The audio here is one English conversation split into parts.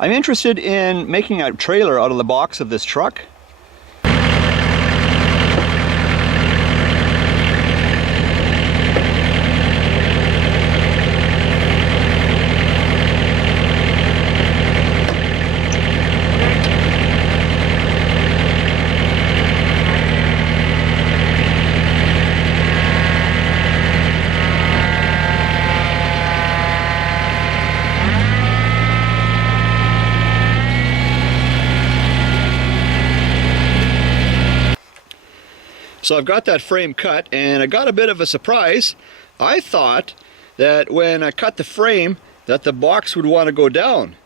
I'm interested in making a trailer out of the box of this truck. So I've got that frame cut, and I got a bit of a surprise. I thought that when I cut the frame that the box would want to go down.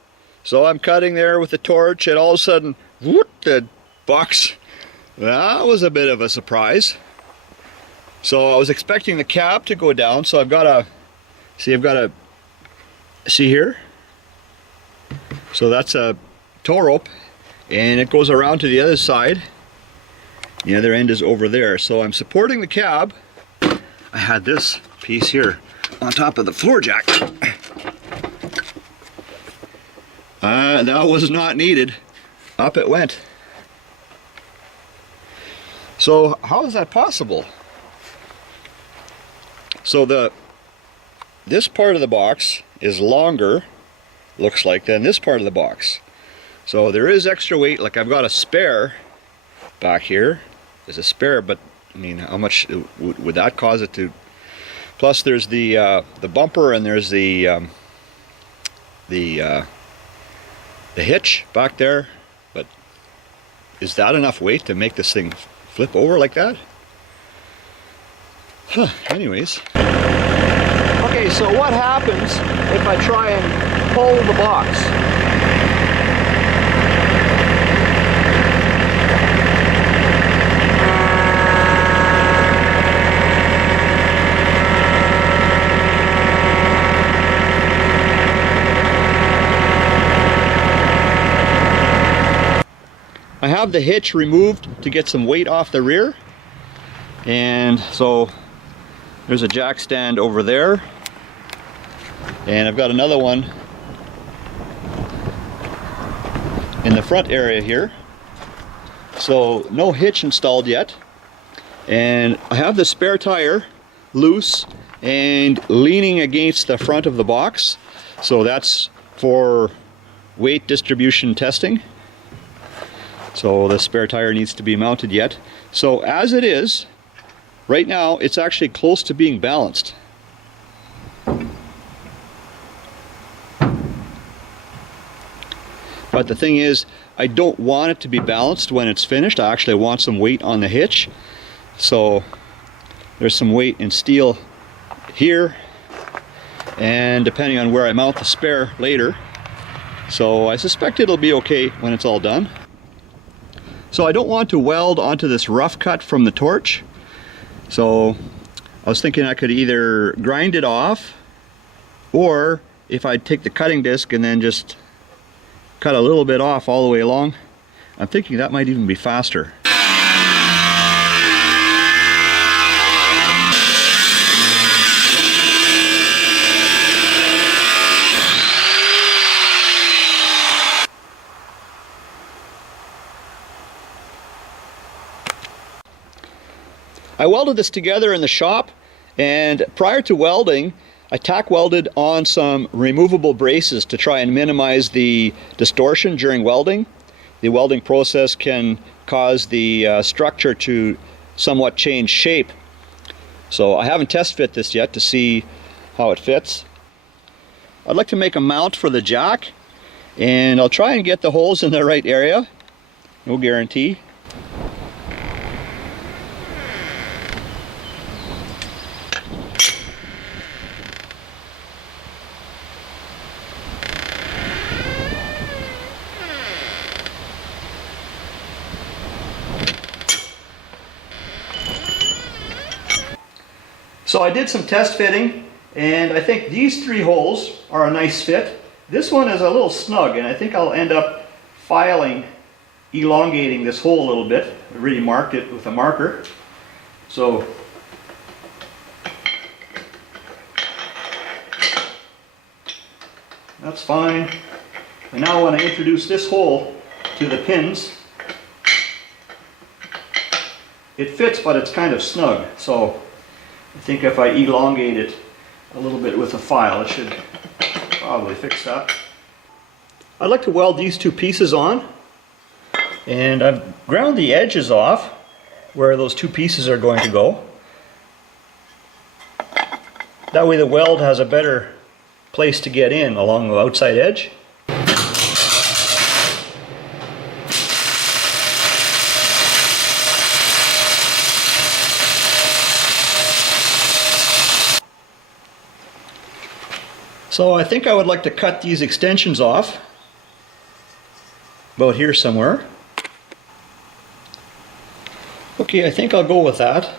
So I'm cutting there with the torch, and all of a sudden, whoop, the box. That was a bit of a surprise. So I was expecting the cab to go down, so I've got to see here. So that's a tow rope, and it goes around to the other side. The other end is over there, so I'm supporting the cab. I had this piece here on top of the floor jack. That was not needed. Up it went. So how is that possible? So this part of the box is longer, looks like, than this part of the box. So there is extra weight. Like, I've got a spare back here. There's a spare, but I mean, how much would that cause it to? Plus, there's the bumper, and there's the hitch back there. But is that enough weight to make this thing flip over like that? Huh. Anyways. Okay, so what happens if I try and pull the box? I have the hitch removed to get some weight off the rear, and so there's a jack stand over there, and I've got another one in the front area here. So no hitch installed yet, and I have the spare tire loose and leaning against the front of the box, so that's for weight distribution testing. So the spare tire needs to be mounted yet. So as it is, right now it's actually close to being balanced. But the thing is, I don't want it to be balanced when it's finished. I actually want some weight on the hitch. So there's some weight in steel here, and depending on where I mount the spare later. So I suspect it'll be okay when it's all done. So I don't want to weld onto this rough cut from the torch. So I was thinking I could either grind it off, or if I take the cutting disc and then just cut a little bit off all the way along, I'm thinking that might even be faster. I welded this together in the shop, and prior to welding, I tack welded on some removable braces to try and minimize the distortion during welding. The welding process can cause the structure to somewhat change shape. So I haven't test fit this yet to see how it fits. I'd like to make a mount for the jack, and I'll try and get the holes in the right area. No guarantee. So I did some test fitting, and I think these 3 holes are a nice fit. This one is a little snug, and I think I'll end up elongating this hole a little bit. I really marked it with a marker. So that's fine. And now when I introduce this hole to the pins, it fits, but it's kind of snug. So I think if I elongate it a little bit with a file, it should probably fix that. I'd like to weld these two pieces on, and I've ground the edges off where those two pieces are going to go. That way the weld has a better place to get in along the outside edge. So I think I would like to cut these extensions off, about here somewhere. Okay, I think I'll go with that.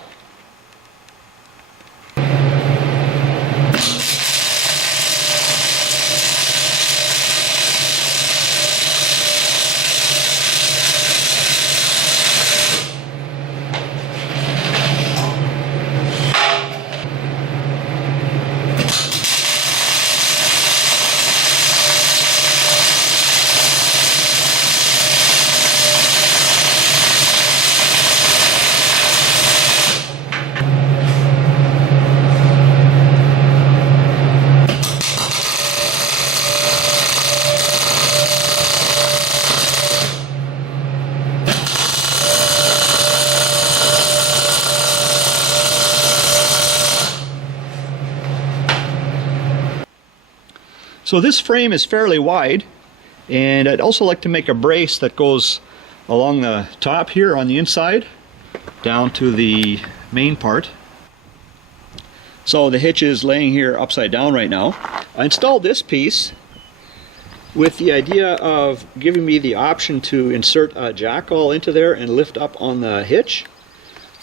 So this frame is fairly wide, and I'd also like to make a brace that goes along the top here on the inside down to the main part. So the hitch is laying here upside down right now. I installed this piece with the idea of giving me the option to insert a jackall into there and lift up on the hitch.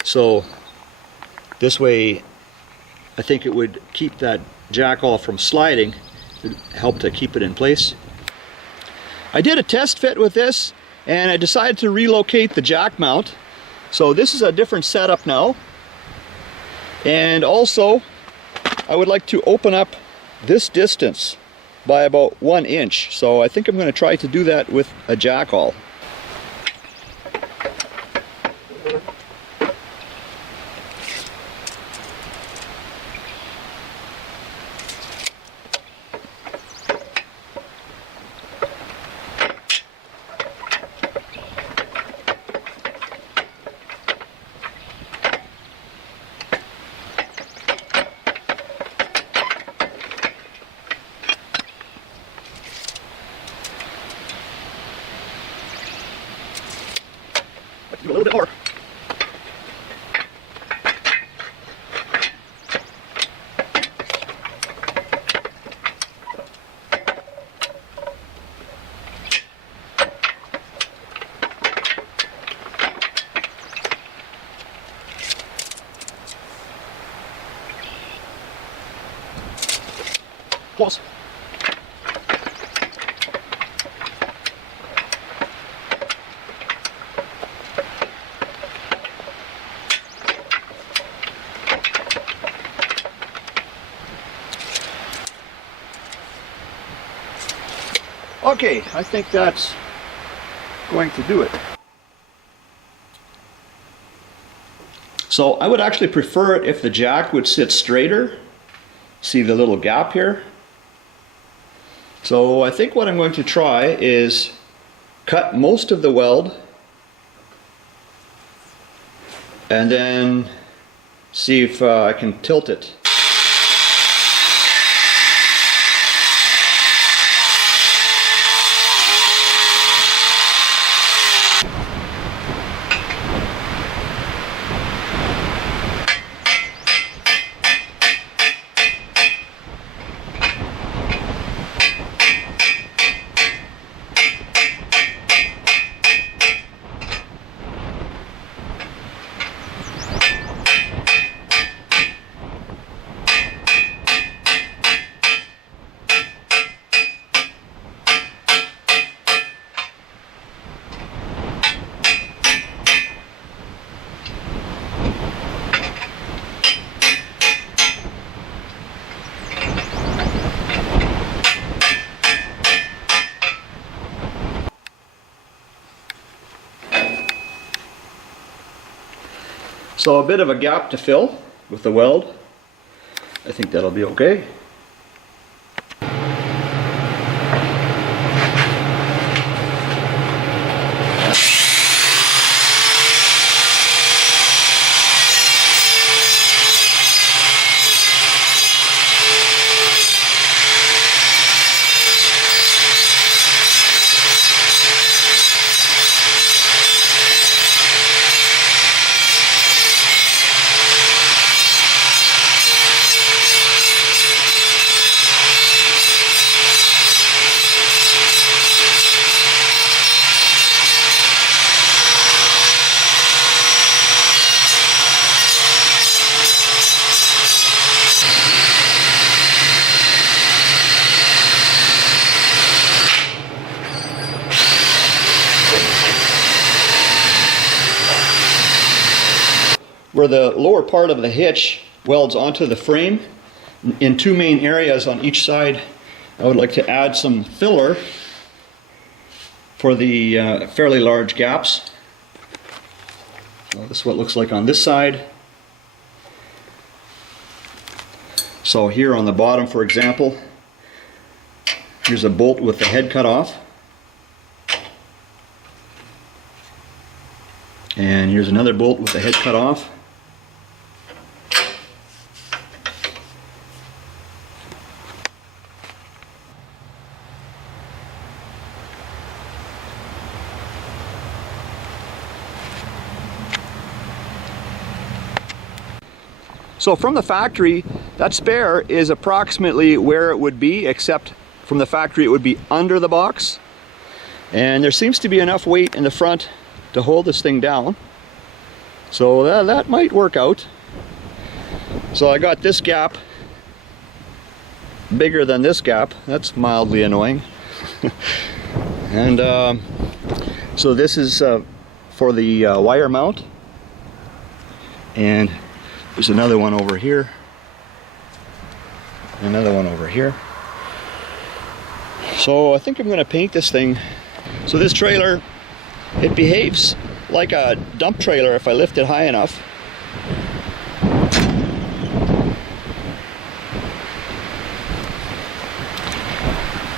So this way I think it would keep that jackall from sliding. It help to keep it in place. I did a test fit with this, and I decided to relocate the jack mount. So this is a different setup now. And also I would like to open up this distance by about 1 inch. So I think I'm going to try to do that with a jackall. A little bit more. Close. Okay, I think that's going to do it. So I would actually prefer it if the jack would sit straighter. See the little gap here? So I think what I'm going to try is cut most of the weld and then see if I can tilt it. So a bit of a gap to fill with the weld. I think that'll be okay. Where the lower part of the hitch welds onto the frame, in two main areas on each side, I would like to add some filler for the fairly large gaps. So this is what it looks like on this side. So here on the bottom, for example, here's a bolt with the head cut off. And here's another bolt with the head cut off. So from the factory, that spare is approximately where it would be, except from the factory it would be under the box. And there seems to be enough weight in the front to hold this thing down. So that might work out. So I got this gap bigger than this gap. That's mildly annoying. And so this is for the wire mount. And there's another one over here. Another one over here. So I think I'm going to paint this thing. So this trailer, it behaves like a dump trailer if I lift it high enough.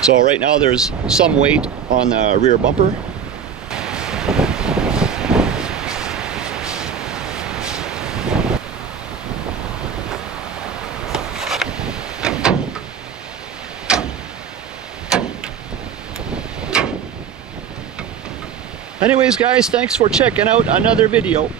So right now there's some weight on the rear bumper. Anyways guys, thanks for checking out another video.